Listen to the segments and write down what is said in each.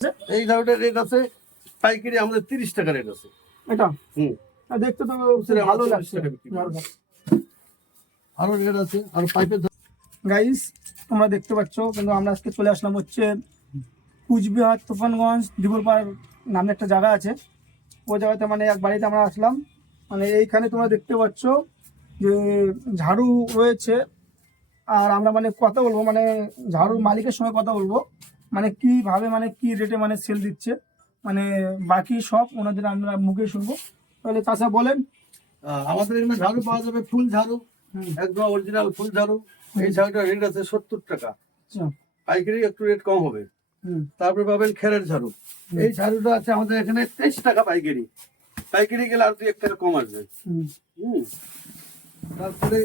এই ঝাড়ুটার রেট আছে পাইকারি আমাদের 30 টাকা রেট আছে। এটা দেখতে তো ভালো লাগছে। আরো রেট আছে আর পাইপের গাইস তোমরা দেখতে পাচ্ছ, কিন্তু আমরা আজকে চলে আসলাম হচ্ছে কুচবিহার তুফানগঞ্জ দিবরপাড় নামে একটা জায়গা আছে। ওই জায়গাতে মানে এক বাড়িতে আমরা আসলাম। মানে এইখানে তোমরা দেখতে পাচ্ছ যে ঝাড়ু রয়েছে, আর আমরা মানে কথা বলবো, মানে ঝাড়ুর মালিকের সঙ্গে কথা বলবো, মানে কিভাবে মানে কি রেটে মানে সেল দিচ্ছে, মানে বাকি সব ওনাদের আমরা মুখে শুনবো। তাহলে চাচা বলেন। আমাদের এখানে ঝাড়ু পাওয়া যাবে ফুল ঝাড়ু, একদম অরিজিনাল ফুল ঝাড়ু। এই ঝাড়ুটার রেট আছে 70 টাকা, পাইকারি একটু রেট কম হবে। তারপরে পাবেন খেরের ঝাড়ু। এই ঝাড়ুটা আছে আমাদের এখানে 23 টাকা পাইকারি, পাইকারি গেলে আর 2-1 টাকা কম আসবে। তারপরে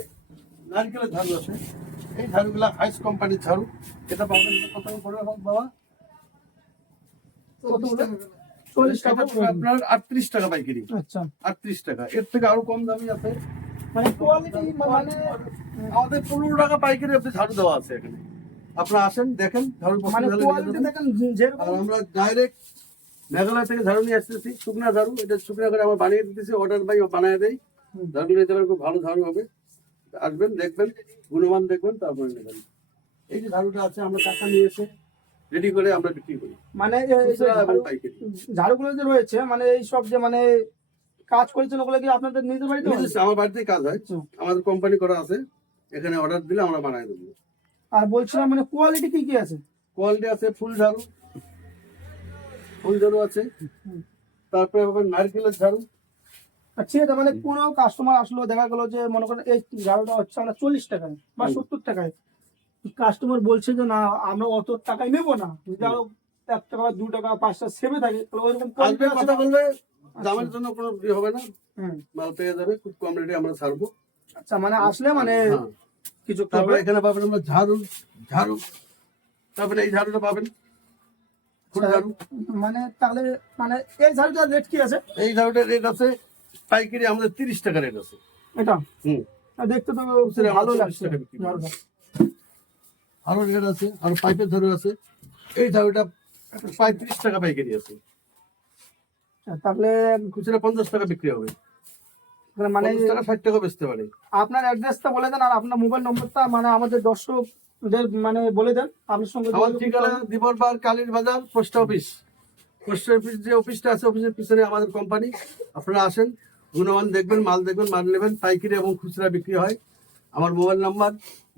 নারকেলের ঝাড়ু আছে, এই ঝাড়ুগুলা হাইস কোম্পানির ঝাড়ু। এটা পাবেন কত করে বাবা? 40 টাকা, আপনার 38 টাকা পাইকারি। আচ্ছা 38 টাকা, এর থেকে আরো কম দামি আছে। মানে কোয়ালিটি মানে আমাদের 15 টাকা পাইকারি আপনি ঝাড়ু দেওয়া আছে এখানে। আপনারা আসেন দেখেন ঝাড়ু মানে কোয়ালিটি দেখেন যেরকম। আমরা ডাইরেক্ট মেঘালয় থেকে ঝাড়ু নিয়ে আসতেছি, শুকনা ঝাড়ু। এটা শুকনা করে আমরা বানিয়ে দিতেছি, অর্ডার বাই বানিয়ে দেয়। ঝাড়ু নিতে পারেন, খুব ভালো ঝাড়ু হবে। আসবেন দেখবেন, গুণমান দেখবেন, তারপরে নেবেন। এই যে ঝাড়ুটা আছে আমরা টাকা নিয়ে এসে রেডি করে আমরা বিক্রি করি। মানে ঝাড়ুগুলো যে রয়েছে, মানে এই সব যে মানে কাজ করেছেন ওগুলো কি আপনাদের নিজের বাড়িতে? আমার বাড়িতেই কাজ হয়, আমাদের কোম্পানি করা আছে, এখানে অর্ডার দিলে আমরা বানাই দেবো। আর বলছিলাম মানে কোয়ালিটি কি কি আছে? কোয়ালিটি আছে ফুল ঝাড়ু, ফুল ঝাড়ু আছে, তারপরে আবার নারকেলের ঝাড়ু। ঠিক আছে, মানে কোনো কাস্টমার আসলো, দেখা গেলো যে মনে করেন এই ঝাড়ুটা হচ্ছে আমরা 40 টাকায় বা 70 টাকায়, কাস্টমার বলছে যে না আমরা অত টাকায় নেবো না, যদি আরো 1 টাকা বা 2 টাকা 5টা সেভে থাকে তাহলে ওইরকম কথা বললে দামের জন্য কোনো হবে না, মাল পেয়ে যাবে খুব কম রেটে আমরা ছাড়বো। আচ্ছা, মানে আসলে মানে কিছু। তারপরে এখানে পাবেন আমরা ঝাড়ু, তারপরে এই ঝাড়ুটা পাবেন ফুল ঝাড়ু। মানে তাহলে মানে এই ঝাড়ুটার রেট কি আছে? এই ঝাড়ুটার রেট আছে পাইকারি আমাদের 30 টাকা রেট আছে। এটা দেখতে তো ভালো লাগছে। আরো রেট আছে, আর পাইপের ঝাড়ু আছে। এই ঝাড়ুটা 35 টাকা পাইকারি আছে, তাহলে খুচরা 50 টাকা বিক্রি হবে। মানে 60 টাকা বেচতে পারে। আপনার অ্যাড্রেসটা বলে দেন আর আপনার মোবাইল নম্বরটা মানে আমাদের দর্শকদের মানে বলে দেন। আপনার সঙ্গে আমার ঠিকানা দিবরপাড় কালীর বাজার পোস্ট অফিস। পোস্ট অফিস যে অফিসটা আছে, অফিসের পিছনে আমাদের কোম্পানি। আপনারা আসেন, গুণমান দেখবেন, মাল দেখবেন, মাল নেবেন। পাইকারি এবং খুচরা বিক্রি হয়। আমার মোবাইল নাম্বার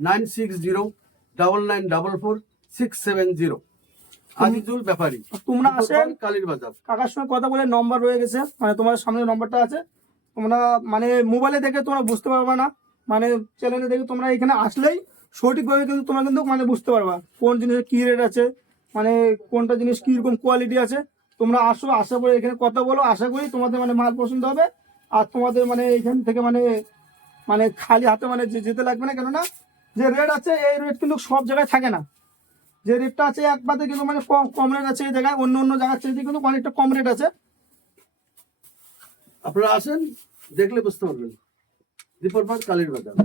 9609944670। আজিজুল ব্যাপারী, তোমরা আসেন কালীর বাজার। কাকার সঙ্গে কথা বলে নম্বর রয়ে গেছে, মানে তোমার সামনে নম্বরটা আছে। তোমরা মানে মোবাইলে দেখে তোমরা বুঝতে পারবে না, মানে চ্যানেলে দেখে তোমরা এখানে আসলেই সঠিকভাবে কিন্তু তোমরা কিন্তু মানে বুঝতে পারবা কোন জিনিসের কি রেট আছে, মানে কোনটা জিনিস কিরকম কোয়ালিটি আছে। তোমরা আসো, আশা করি এখানে কথা বলো, আশা করি তোমাদের মানে মাল পছন্দ হবে। আর তোমাদের মানে এখান থেকে মানে মানে খালি হাতে মানে যেতে লাগবে না, কেননা যে রেট আছে এই রেট কিন্তু সব জায়গায় থাকে না। যে রেটটা আছে একবারে কিন্তু মানে কম রেট আছে এই জায়গায়, অন্য জায়গার চাইতে কিন্তু অনেকটা কম রেট আছে। আপনারা আসেন, দেখলে বুঝতে পারবেন। দিবরপাড় কালীর বাজার।